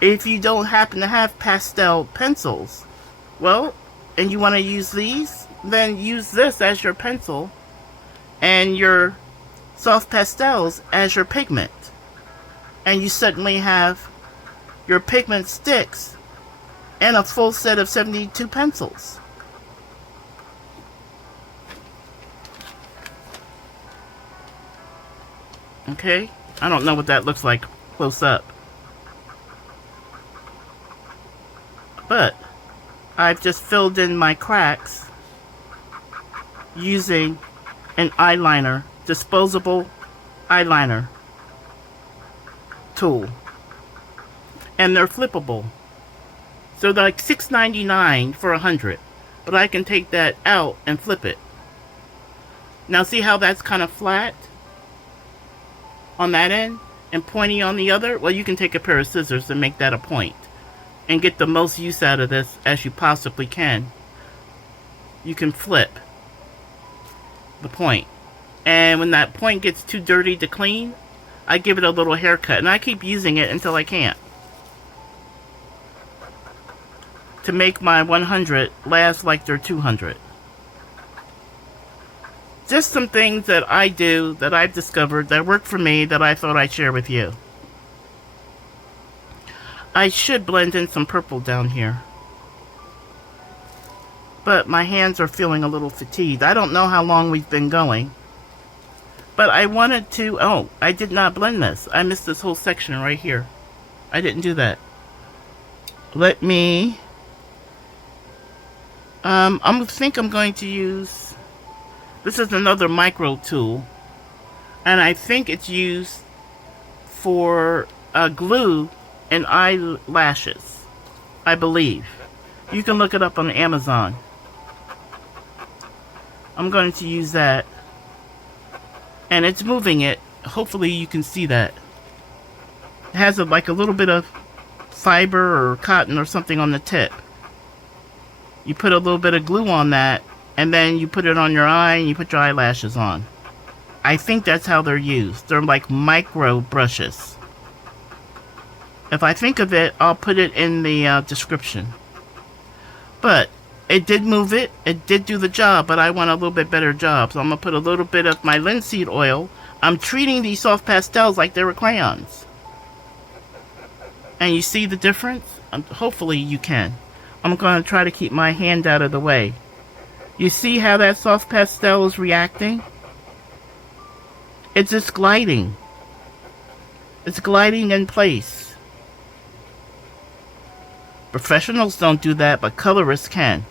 If you don't happen to have pastel pencils, well, and you want to use these, then use this as your pencil and your soft pastels as your pigment. And you suddenly have your pigment sticks and a full set of 72 pencils. Okay, I don't know what that looks like close up, but I've just filled in my cracks using an eyeliner, disposable eyeliner tool, and they're flippable, so they're like $6.99 for 100, but I can take that out and flip it. Now see how that's kind of flat on that end and pointy on the other? Well, you can take a pair of scissors and make that a point and get the most use out of this as you possibly can. You can flip the point, and when that point gets too dirty to clean, I give it a little haircut, and I keep using it until I can't, to make my 100 last like they're 200. Just some things that I do that I've discovered that work for me that I thought I'd share with you. I should blend in some purple down here, but my hands are feeling a little fatigued. I don't know how long we've been going, but I wanted to... Oh, I did not blend this. I missed this whole section right here. I didn't do that. Let me... I think I'm going to use... This is another micro tool, and I think it's used for glue and eyelashes, I believe. You can look it up on Amazon. I'm going to use that, and it's moving it. Hopefully you can see that. It has like a little bit of fiber or cotton or something on the tip. You put a little bit of glue on that, and then you put it on your eye and you put your eyelashes on. I think that's how they're used. They're like micro brushes. If I think of it, I'll put it in the description. But it did move it. It did do the job, but I want a little bit better job. So I'm going to put a little bit of my linseed oil. I'm treating these soft pastels like they were crayons. And you see the difference? Hopefully you can. I'm going to try to keep my hand out of the way. You see how that soft pastel is reacting? It's just gliding. It's gliding in place. Professionals don't do that, but colorists can.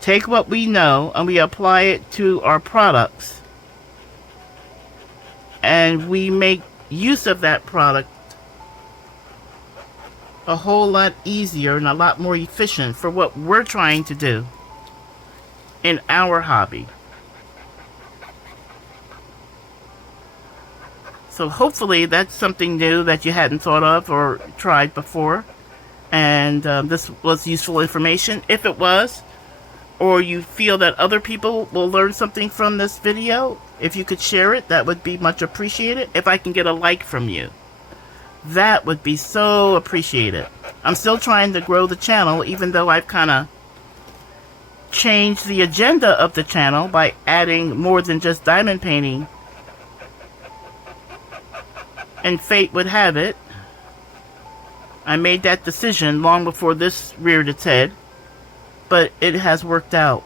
Take what we know and we apply it to our products. And we make use of that product a whole lot easier and a lot more efficient for what we're trying to do in our hobby. So hopefully that's something new that you hadn't thought of or tried before, and this was useful information. If it was, or you feel that other people will learn something from this video, if you could share it, that would be much appreciated. If I can get a like from you, that would be so appreciated. I'm still trying to grow the channel, even though I've kind of changed the agenda of the channel by adding more than just diamond painting. And fate would have it, I made that decision long before this reared its head, but it has worked out.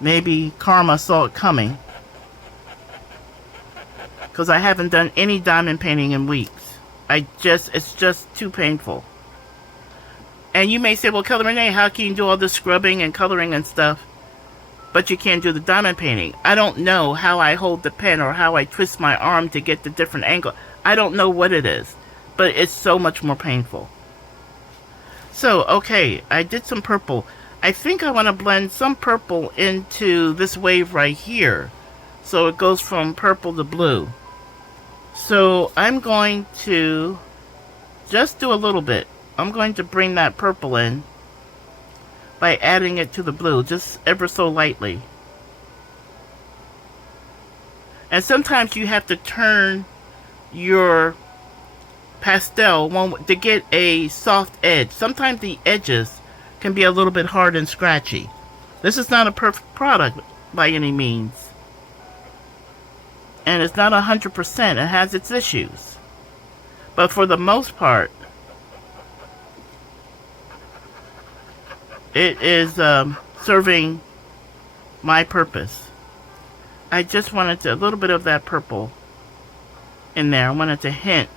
Maybe karma saw it coming, because I haven't done any diamond painting in weeks. It's just too painful. And you may say, well, Kelly Renee, how can you do all this scrubbing and coloring and stuff, but you can't do the diamond painting? I don't know how I hold the pen or how I twist my arm to get the different angle. I don't know what it is, but it's so much more painful. So, okay, I did some purple. I think I want to blend some purple into this wave right here, so it goes from purple to blue. So I'm going to just do a little bit. I'm going to bring that purple in by adding it to the blue, just ever so lightly. And sometimes you have to turn your pastel to get a soft edge. Sometimes the edges can be a little bit hard and scratchy. This is not a perfect product by any means. And it's not 100%. It has its issues. But for the most part, it is serving my purpose. I just wanted a little bit of that purple in there. I wanted to hint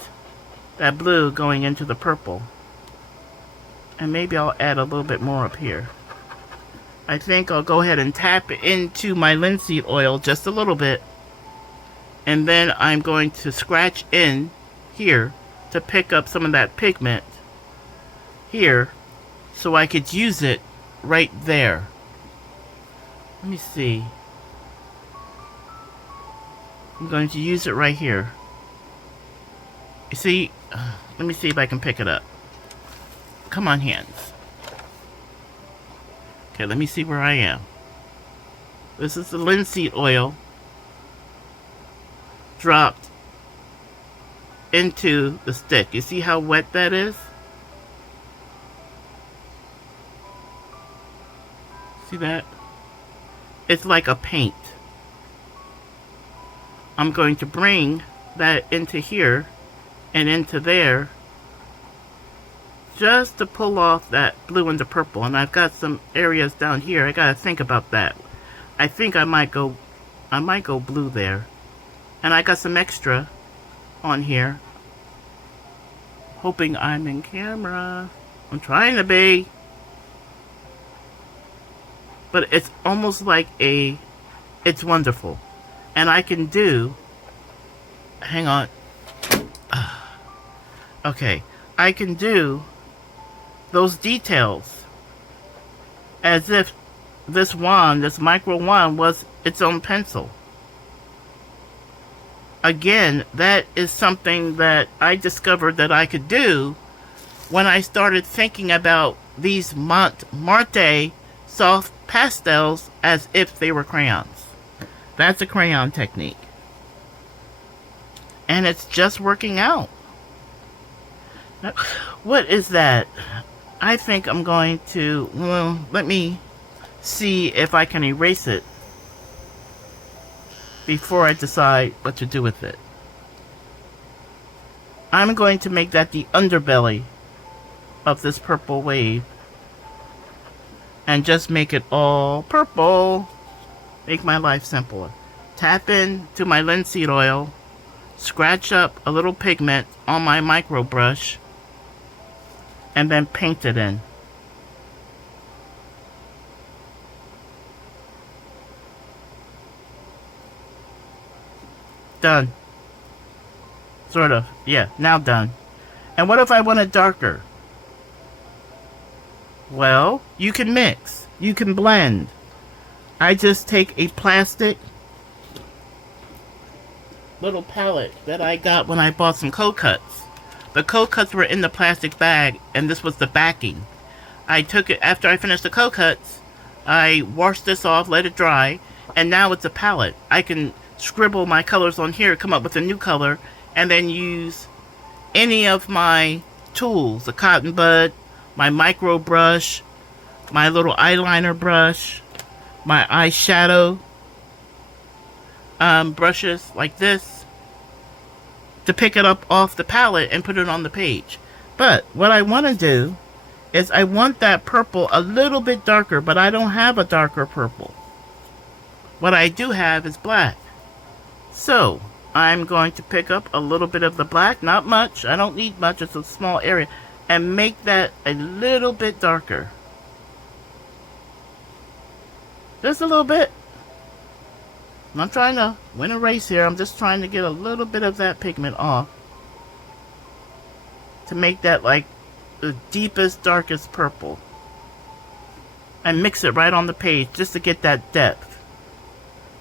that blue going into the purple. And maybe I'll add a little bit more up here. I think I'll go ahead and tap into my linseed oil just a little bit. And then I'm going to scratch in here to pick up some of that pigment here so I could use it right there. Let me see. I'm going to use it right here. You see, let me see if I can pick it up. Come on, hands. Okay, let me see where I am. This is the linseed oil dropped into the stick. You see how wet that is? See that? It's like a paint. I'm going to bring that into here and into there just to pull off that blue and the purple. And I've got some areas down here. I gotta think about that. I think I might go blue there. And I got some extra on here. Hoping I'm in camera. I'm trying to be. But it's almost like it's wonderful. And I can do, hang on. Okay, I can do those details as if this wand, this micro wand, was its own pencil. Again, that is something that I discovered that I could do when I started thinking about these Marte soft pastels as if they were crayons. That's a crayon technique. And it's just working out. What is that? I think I'm going to, well, let me see if I can erase it before I decide what to do with it. I'm going to make that the underbelly of this purple wave. And just make it all purple. Make my life simpler. Tap into my linseed oil. Scratch up a little pigment on my micro brush. And then paint it in. Done. Sort of. Yeah, now done. And what if I want it darker? Well, you can mix. You can blend. I just take a plastic little palette that I got when I bought some cold cuts. The cold cuts were in the plastic bag, and this was the backing. I took it after I finished the cold cuts. I washed this off, let it dry, and now it's a palette. I can scribble my colors on here, come up with a new color, and then use any of my tools, the cotton bud, my micro brush, my little eyeliner brush, my eyeshadow brushes like this, to pick it up off the palette and put it on the page. But what I want to do is I want that purple a little bit darker, but I don't have a darker purple. What I do have is black. So I'm going to pick up a little bit of the black, not much, I don't need much, it's a small area, and make that a little bit darker. Just a little bit. I'm not trying to win a race here, I'm just trying to get a little bit of that pigment off to make that like the deepest, darkest purple. And mix it right on the page just to get that depth.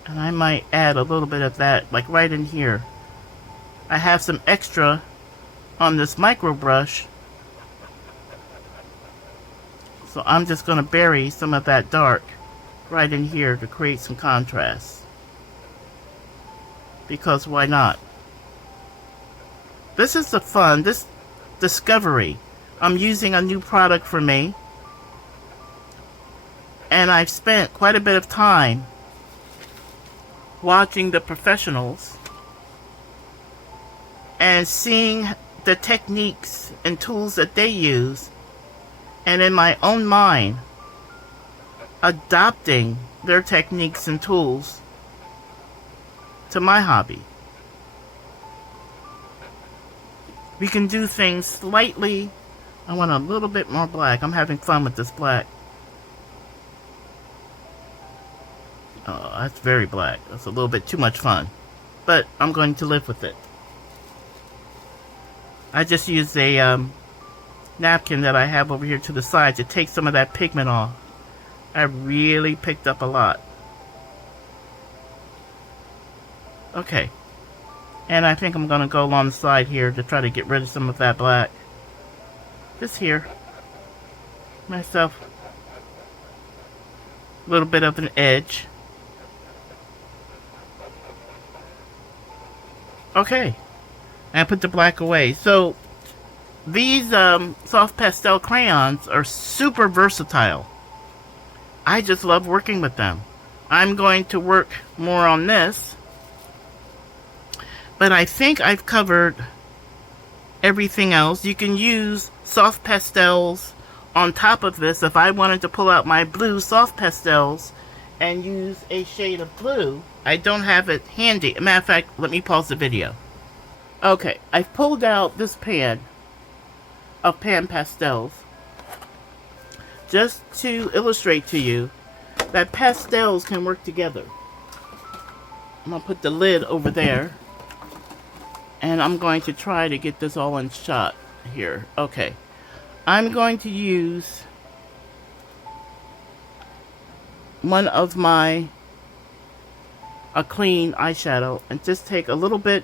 And I might add a little bit of that like right in here. I have some extra on this micro brush. So I'm just going to bury some of that dark right in here to create some contrast. Because why not? This is the fun, this discovery. I'm using a new product for me. And I've spent quite a bit of time watching the professionals and seeing the techniques and tools that they use, and in my own mind adopting their techniques and tools to my hobby. We can do things slightly. I want a little bit more black. I'm having fun with this black. Oh, that's very black. That's a little bit too much fun. But I'm going to live with it. I just used a napkin that I have over here to the side to take some of that pigment off. I really picked up a lot. Okay. And I think I'm going to go along the side here to try to get rid of some of that black. Just here. Myself a little bit of an edge. Okay. And put the black away. So these soft pastel crayons are super versatile. I just love working with them. I'm going to work more on this. But I think I've covered everything else. You can use soft pastels on top of this. If I wanted to pull out my blue soft pastels and use a shade of blue, I don't have it handy. Matter of fact, let me pause the video. Okay, I've pulled out this pan of pan pastels just to illustrate to you that pastels can work together. I'm going to put the lid over there. And I'm going to try to get this all in shot here. Okay. I'm going to use one of a clean eyeshadow and just take a little bit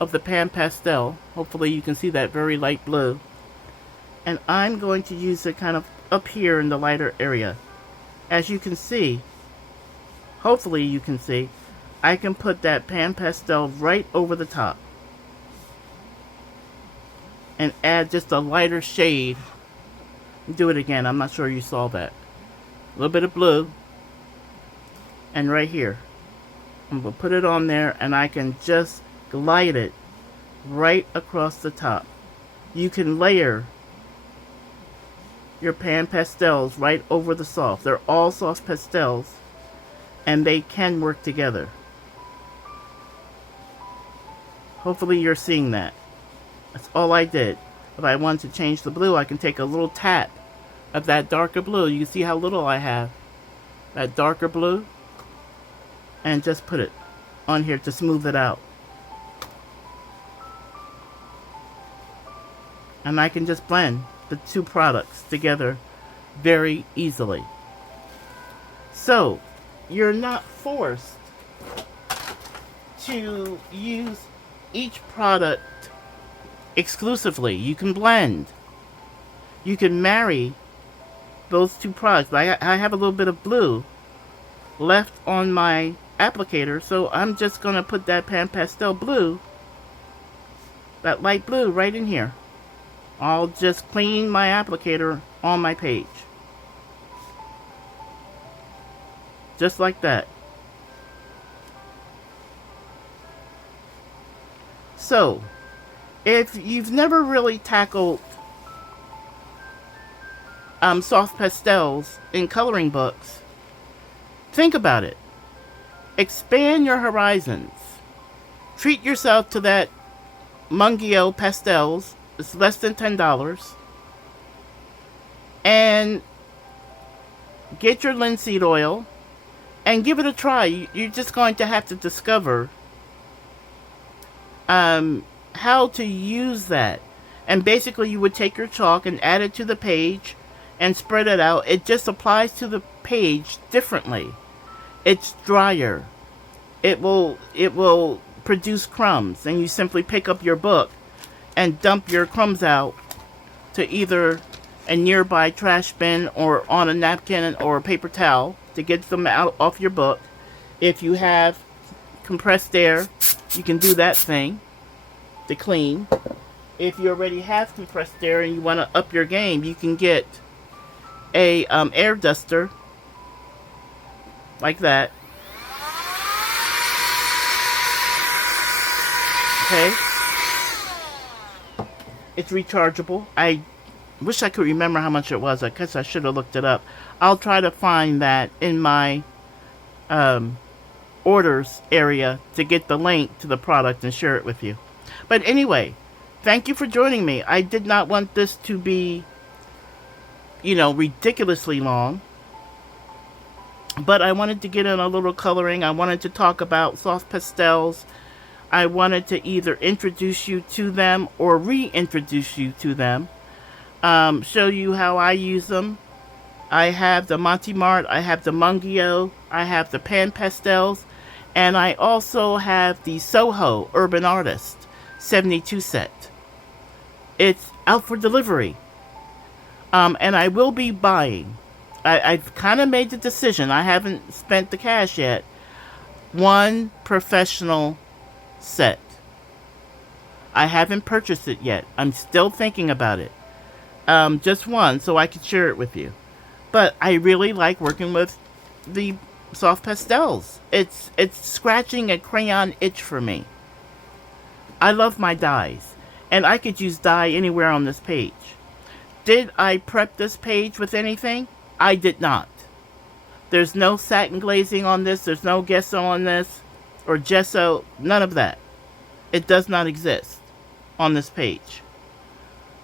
of the pan pastel. Hopefully you can see that very light blue. And I'm going to use it kind of up here in the lighter area. As you can see, hopefully you can see, I can put that pan pastel right over the top. And add just a lighter shade. Do it again. I'm not sure you saw that. A little bit of blue. And right here. I'm going to put it on there and I can just glide it right across the top. You can layer your pan pastels right over the soft. They're all soft pastels. And they can work together. Hopefully you're seeing that. That's all I did. If I want to change the blue, I can take a little tap of that darker blue. You can see how little I have. That darker blue. And just put it on here to smooth it out. And I can just blend the two products together very easily. So, you're not forced to use each product exclusively. You can blend. You can marry those two products. I have a little bit of blue left on my applicator, so I'm just going to put that pan pastel blue, that light blue, right in here. I'll just clean my applicator on my page. Just like that. So, if you've never really tackled soft pastels in coloring books, think about it. Expand your horizons. Treat yourself to that Mungyo Pastels. It's less than $10. And get your linseed oil and give it a try. You're just going to have to discover how to use that. And basically you would take your chalk and add it to the page and spread it out. It just applies to the page differently. It's drier. It will produce crumbs, and you simply pick up your book and dump your crumbs out to either a nearby trash bin or on a napkin or a paper towel to get them out off your book. If you have compressed air, you can do that thing to clean. If you already have compressed air and you want to up your game, you can get a air duster like that. Okay, it's rechargeable. I wish I could remember how much it was. I guess I should have looked it up. I'll try to find that in my orders area to get the link to the product and share it with you. But anyway, thank you for joining me. I did not want this to be, ridiculously long. But I wanted to get in a little coloring. I wanted to talk about soft pastels. I wanted to either introduce you to them or reintroduce you to them. Show you how I use them. I have the Marte, I have the Mungyo, I have the Pan Pastels, and I also have the Soho Urban Artist 72 set. It's out for delivery. And I will be buying. I've kind of made the decision. I haven't spent the cash yet. One professional set. I haven't purchased it yet. I'm still thinking about it. Just one, so I could share it with you. But I really like working with the soft pastels. It's scratching a crayon itch for me. I love my dyes, and I could use dye anywhere on this page. Did I prep this page with anything? I did not. There's no satin glazing on this. There's no gesso on this, or gesso. None of that. It does not exist on this page.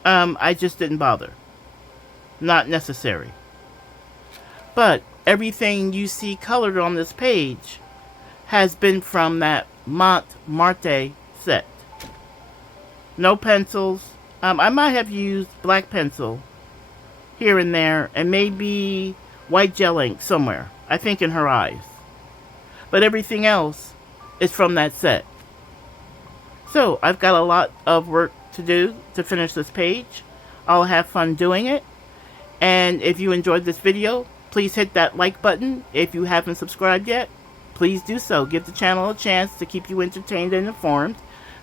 I just didn't bother. Not necessary. But everything you see colored on this page has been from that Marte set. No pencils. I might have used black pencil here and there, and maybe white gel ink somewhere. I think in her eyes. But everything else is from that set. So I've got a lot of work to do to finish this page. I'll have fun doing it. And if you enjoyed this video, please hit that like button. If you haven't subscribed yet, please do so. Give the channel a chance to keep you entertained and informed.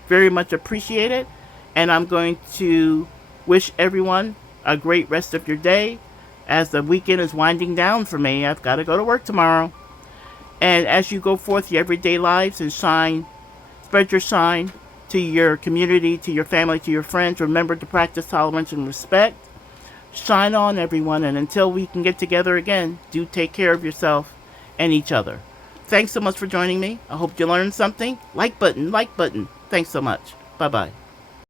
Very much appreciate it. And I'm going to wish everyone a great rest of your day. As the weekend is winding down for me, I've got to go to work tomorrow. And as you go forth your everyday lives and shine, spread your shine to your community, to your family, to your friends. Remember to practice tolerance and respect. Shine on, everyone, and until we can get together again, do take care of yourself and each other. Thanks so much for joining me. I hope you learned something. Like button. Thanks so much. Bye-bye.